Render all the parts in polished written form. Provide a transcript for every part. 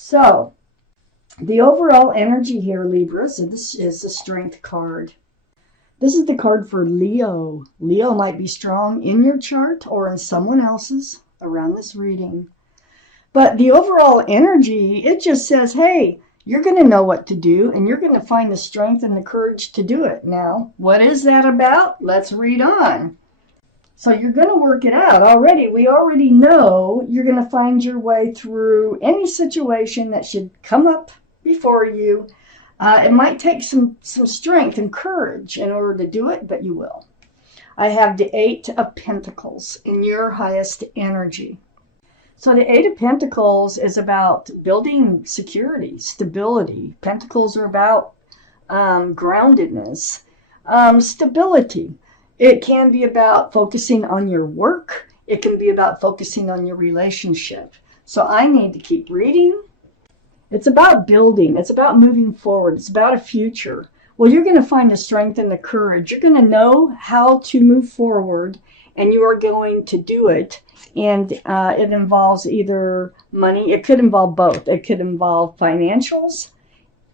So, the overall energy here, Libra, so this is the Strength card. This is the card for Leo. Leo might be strong in your chart or in someone else's around this reading. But the overall energy, it just says, hey, you're going to know what to do, and you're going to find the strength and the courage to do it. Now, what is that about? Let's read on. So you're going to work it out already. We already know you're going to find your way through any situation that should come up before you. It might take some strength and courage in order to do it, but you will. I have the Eight of Pentacles in your highest energy. So the Eight of Pentacles is about building security, stability. Pentacles are about groundedness, stability. It can be about focusing on your work. It can be about focusing on your relationship. So I need to keep reading. It's about building. It's about moving forward. It's about a future. Well, you're going to find the strength and the courage. You're going to know how to move forward, and you are going to do it. And it involves either money. It could involve both. It could involve financials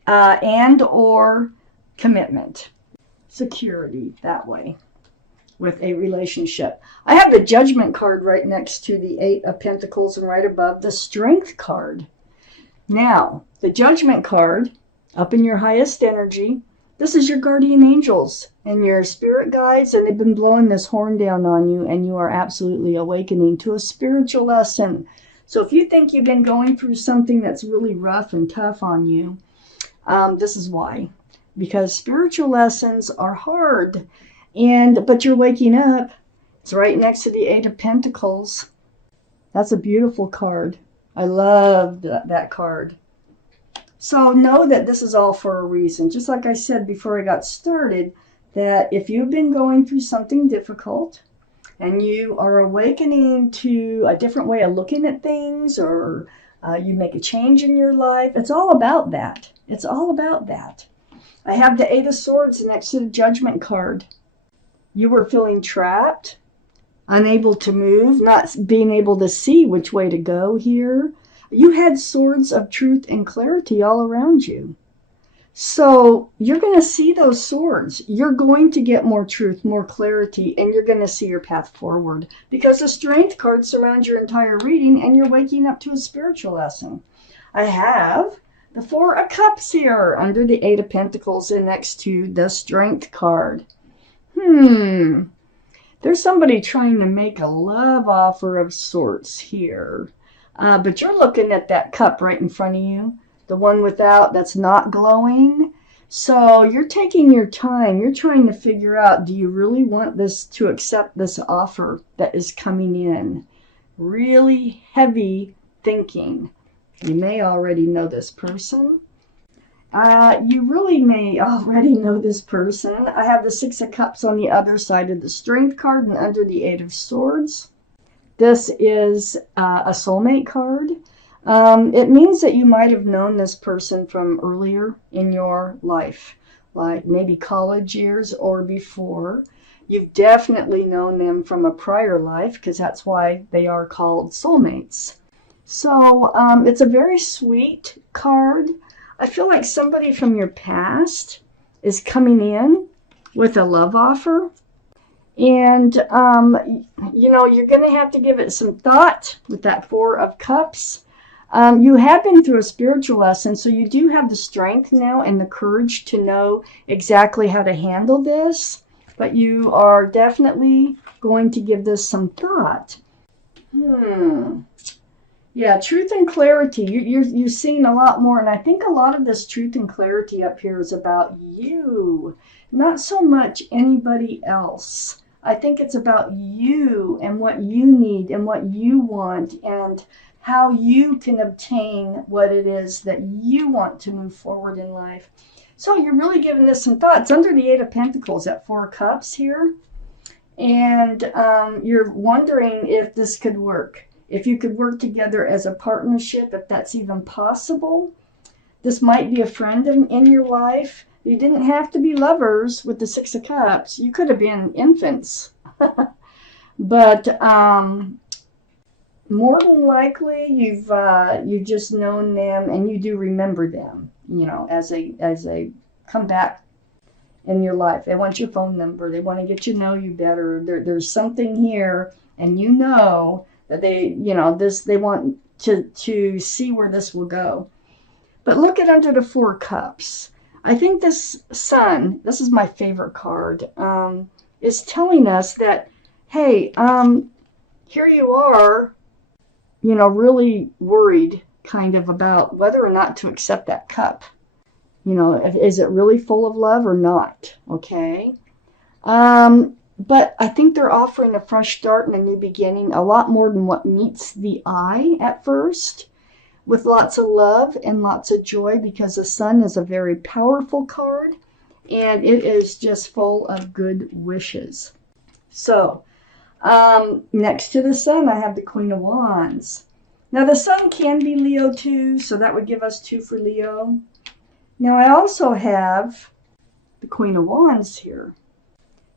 and or commitment, security that way with a relationship. I have the Judgment card right next to the Eight of Pentacles and right above the Strength card. Now, the Judgment card, up in your highest energy, this is your guardian angels and your spirit guides, and they've been blowing this horn down on you, and you are absolutely awakening to a spiritual lesson. So if you think you've been going through something that's really rough and tough on you, this is why. Because spiritual lessons are hard, but you're waking up. It's right next to the Eight of Pentacles. That's a beautiful card. I love that card. So know that this is all for a reason. Just like I said before I got started, that if you've been going through something difficult and you are awakening to a different way of looking at things, or you make a change in your life, it's all about that. It's all about that. I have the Eight of Swords next to the Judgment card. You were feeling trapped, unable to move, not being able to see which way to go here. You had swords of truth and clarity all around you. So you're going to see those swords. You're going to get more truth, more clarity, and you're going to see your path forward. Because the Strength card surrounds your entire reading, and you're waking up to a spiritual lesson. I have the Four of Cups here under the Eight of Pentacles and next to the Strength card. There's somebody trying to make a love offer of sorts here. But you're looking at that cup right in front of you, the one that's not glowing. So you're taking your time. You're trying to figure out, do you really want to accept this offer that is coming in? Really heavy thinking. You may already know this person. You really may already know this person. I have the Six of Cups on the other side of the Strength card and under the Eight of Swords. This is a soulmate card. It means that you might have known this person from earlier in your life, like maybe college years or before. You've definitely known them from a prior life, because that's why they are called soulmates. So it's a very sweet card. I feel like somebody from your past is coming in with a love offer. And, you're going to have to give it some thought with that Four of Cups. You have been through a spiritual lesson, so you do have the strength now and the courage to know exactly how to handle this. But you are definitely going to give this some thought. Yeah, truth and clarity. You're seeing a lot more. And I think a lot of this truth and clarity up here is about you, not so much anybody else. I think it's about you and what you need and what you want and how you can obtain what it is that you want to move forward in life. So you're really giving this some thoughts. Under the Eight of Pentacles, that Four of Cups here. And you're wondering if this could work. If you could work together as a partnership, if that's even possible. This might be a friend in your life. You didn't have to be lovers with the Six of Cups. You could have been infants. But more than likely you've just known them and you do remember them, as they come back in your life. They want your phone number. They want to get to know you better. There's something here, and that they want to see where this will go. But look at under the Four Cups. I think this Sun, this is my favorite card, is telling us that, hey, here you are, really worried kind of about whether or not to accept that cup. Is it really full of love or not? Okay. But I think they're offering a fresh start and a new beginning, a lot more than what meets the eye at first, with lots of love and lots of joy, because the Sun is a very powerful card and it is just full of good wishes. So, next to the Sun, I have the Queen of Wands. Now, the Sun can be Leo too, so that would give us 2 for Leo. Now, I also have the Queen of Wands here.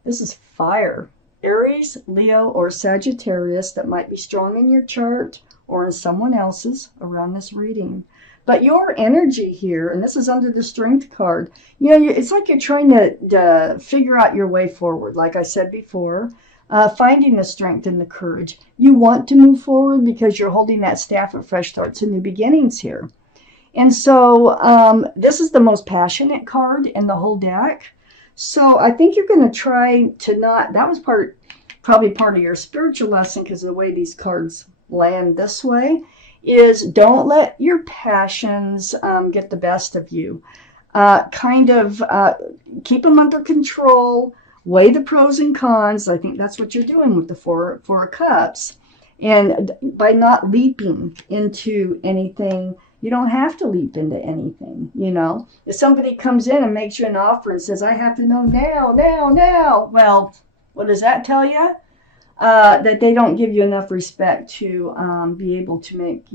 This is fire. Aries, Leo, or Sagittarius that might be strong in your chart or in someone else's around this reading. But your energy here, and this is under the Strength card, it's like you're trying to figure out your way forward, like I said before, finding the strength and the courage. You want to move forward because you're holding that staff of fresh starts and new beginnings here. And so this is the most passionate card in the whole deck. So I think you're going to try to not, that was probably part of your spiritual lesson, because the way these cards land this way is don't let your passions get the best of you. Keep them under control, weigh the pros and cons. I think that's what you're doing with the Four of Cups. And by not leaping into anything, you don't have to leap into anything, If somebody comes in and makes you an offer and says, I have to know now, well, what does that tell you? That they don't give you enough respect to be able to make,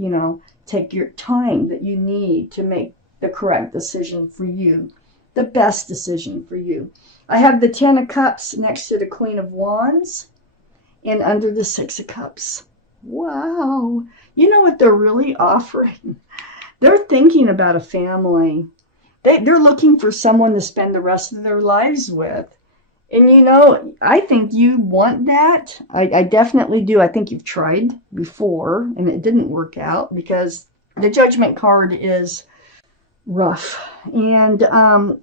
take your time that you need to make the correct decision for you, the best decision for you. I have the 10 of Cups next to the Queen of Wands and under the 6 of Cups. Wow. You know what they're really offering? They're thinking about a family. They're looking for someone to spend the rest of their lives with. And I think you want that. I definitely do. I think you've tried before and it didn't work out, because the Judgment card is rough. And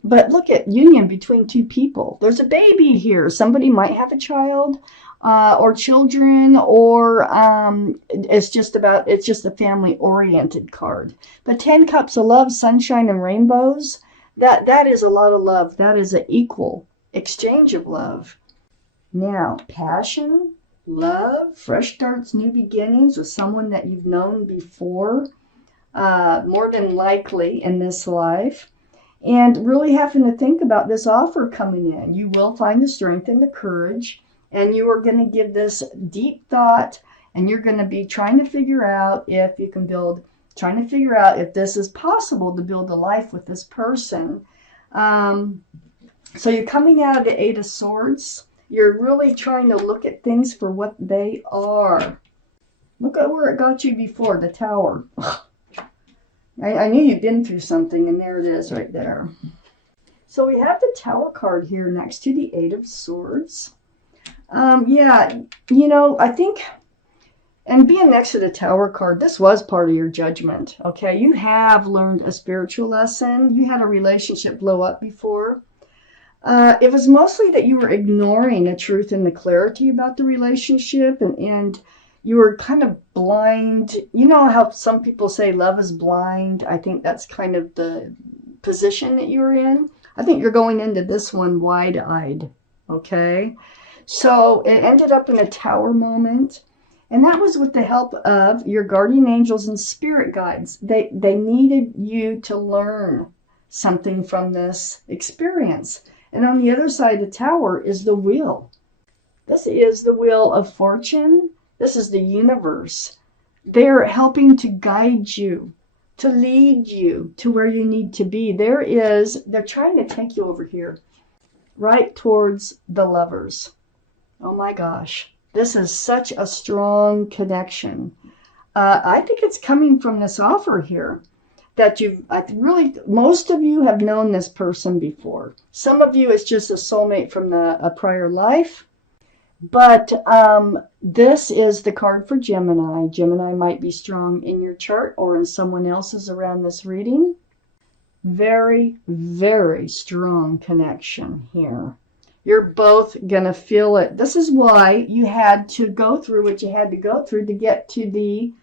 but look at union between two people. There's a baby here. Somebody might have a child or children, or it's just a family oriented card. But 10 cups of love, sunshine, and rainbows, that is a lot of love. That is an equal exchange of love. Now, passion, love, fresh starts, new beginnings with someone that you've known before, more than likely in this life, and really having to think about this offer coming in. You will find the strength and the courage, and you are going to give this deep thought, and you're going to be trying to figure out if this is possible to build a life with this person. So you're coming out of the 8 of Swords. You're really trying to look at things for what they are. Look at where it got you before, the Tower. I knew you'd been through something, and there it is right there. So we have the Tower card here next to the 8 of Swords. I think, and being next to the Tower card, this was part of your judgment, okay? You have learned a spiritual lesson. You had a relationship blow up before. It was mostly that you were ignoring the truth and the clarity about the relationship, and you were kind of blind. You know how some people say love is blind? I think that's kind of the position that you're in. I think you're going into this one wide-eyed, okay? So it ended up in a Tower moment, and that was with the help of your guardian angels and spirit guides. They needed you to learn something from this experience. And on the other side of the Tower is the wheel. This is the wheel of fortune. This is the universe. They're helping to guide you, to lead you to where you need to be. They're trying to take you over here, right towards the Lovers. Oh my gosh. This is such a strong connection. I think it's coming from this offer here that most of you have known this person before. Some of you, it's just a soulmate from a prior life. But this is the card for Gemini. Gemini might be strong in your chart or in someone else's around this reading. Very, very strong connection here. You're both going to feel it. This is why you had to go through what you had to go through to get to the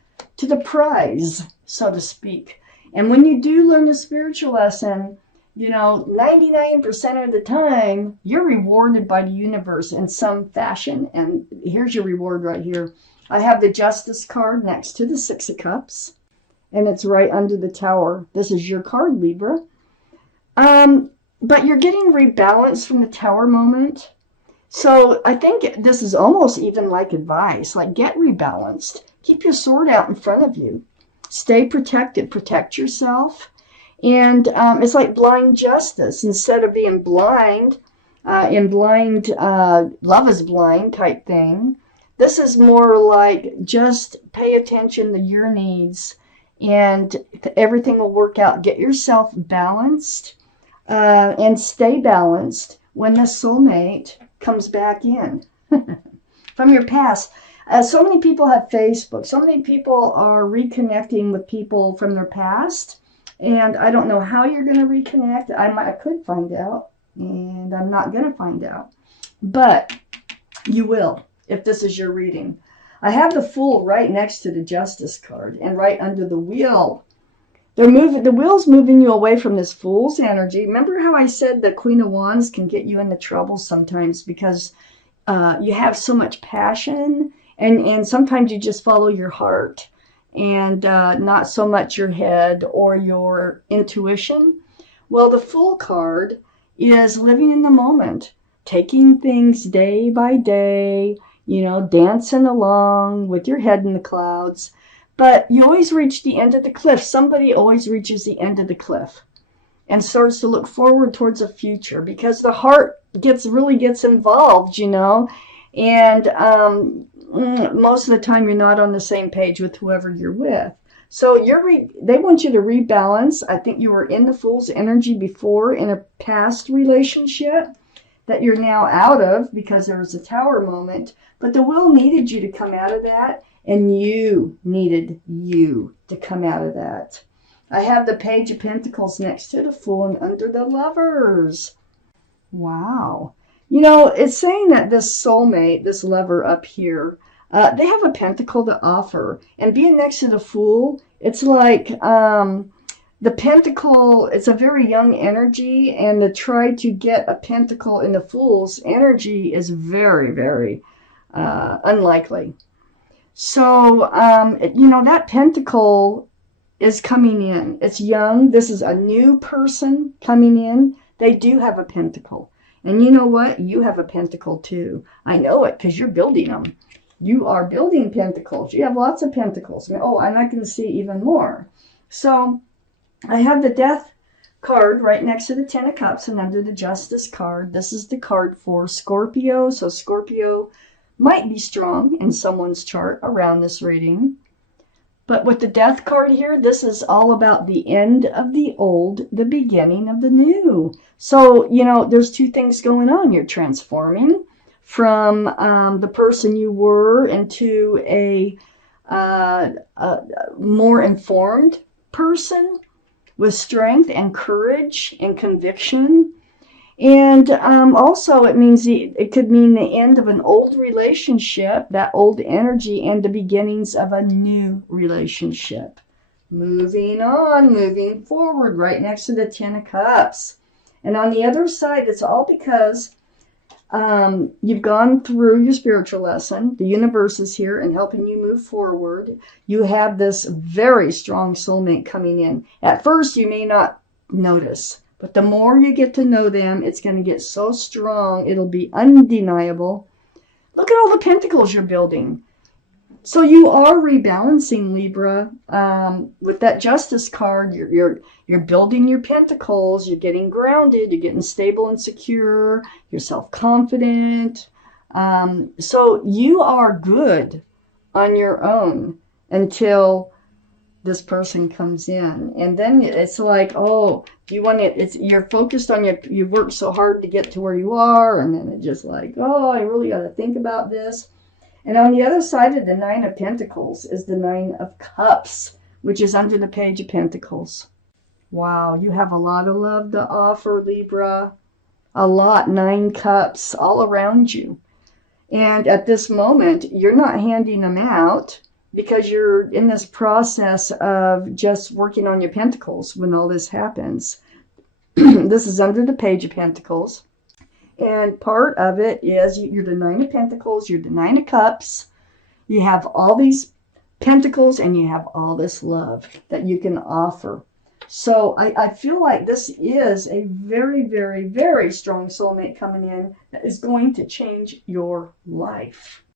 prize, so to speak. And when you do learn a spiritual lesson, 99% of the time, you're rewarded by the universe in some fashion. And here's your reward right here. I have the Justice card next to the Six of Cups. And it's right under the Tower. This is your card, Libra. But you're getting rebalanced from the Tower moment. So I think this is almost even like advice. Like, get rebalanced. Keep your sword out in front of you. Stay protected. Protect yourself. And it's like blind justice. Instead of being blind, love is blind type thing. This is more like just pay attention to your needs and everything will work out. Get yourself balanced and stay balanced when the soulmate comes back in from your past. So many people have Facebook. So many people are reconnecting with people from their past. And I don't know how you're going to reconnect. I could find out, and I'm not going to find out. But you will, if this is your reading. I have the Fool right next to the Justice card, and right under the Wheel. The Wheel's moving you away from this Fool's energy. Remember how I said the Queen of Wands can get you into trouble sometimes because you have so much passion, and sometimes you just follow your heart. And not so much your head or your intuition. Well, the Fool card is living in the moment, taking things day by day, dancing along with your head in the clouds. But you always reach the end of the cliff. Somebody always reaches the end of the cliff and starts to look forward towards a future because the heart really gets involved, and most of the time you're not on the same page with whoever you're with. So they want you to rebalance. I think you were in the Fool's energy before in a past relationship that you're now out of because there was a Tower moment. But the Wheel needed you to come out of that, and you needed you to come out of that. I have the Page of Pentacles next to the Fool and under the Lovers. Wow. It's saying that this soulmate, this lover up here, they have a pentacle to offer. And being next to the Fool, it's like the pentacle, it's a very young energy. And to try to get a pentacle in the Fool's energy is very, very unlikely. So, that pentacle is coming in. It's young. This is a new person coming in. They do have a pentacle. And you know what? You have a pentacle too. I know it because you're building them. You are building pentacles. You have lots of pentacles. And I can see even more. So I have the Death card right next to the Ten of Cups and under the Justice card. This is the card for Scorpio. So Scorpio might be strong in someone's chart around this reading. But with the Death card here, this is all about the end of the old, the beginning of the new. So, there's two things going on. You're transforming from the person you were into a more informed person with strength and courage and conviction. And also it means it could mean the end of an old relationship, that old energy, and the beginnings of a new relationship. Moving on, moving forward, right next to the Ten of Cups. And on the other side, it's all because you've gone through your spiritual lesson. The universe is here and helping you move forward. You have this very strong soulmate coming in. At first, you may not notice. But the more you get to know them, it's going to get so strong, it'll be undeniable. Look at all the pentacles you're building. So you are rebalancing, Libra. With that Justice card, you're building your pentacles, you're getting grounded, you're getting stable and secure, you're self-confident. So you are good on your own. until this person comes in. And then it's like, oh, you want it, you're focused on you worked so hard to get to where you are, and then it's just like, oh, I really got to think about this. And on the other side of the Nine of Pentacles is the Nine of Cups, which is under the Page of Pentacles. Wow, you have a lot of love to offer, Libra. A lot, 9 cups all around you. And at this moment, you're not handing them out because you're in this process of just working on your pentacles when all this happens. This is under the Page of Pentacles. And part of it is you're the Nine of Pentacles, you're the Nine of Cups. You have all these pentacles and you have all this love that you can offer. So I feel like this is a very, very, very strong soulmate coming in that is going to change your life.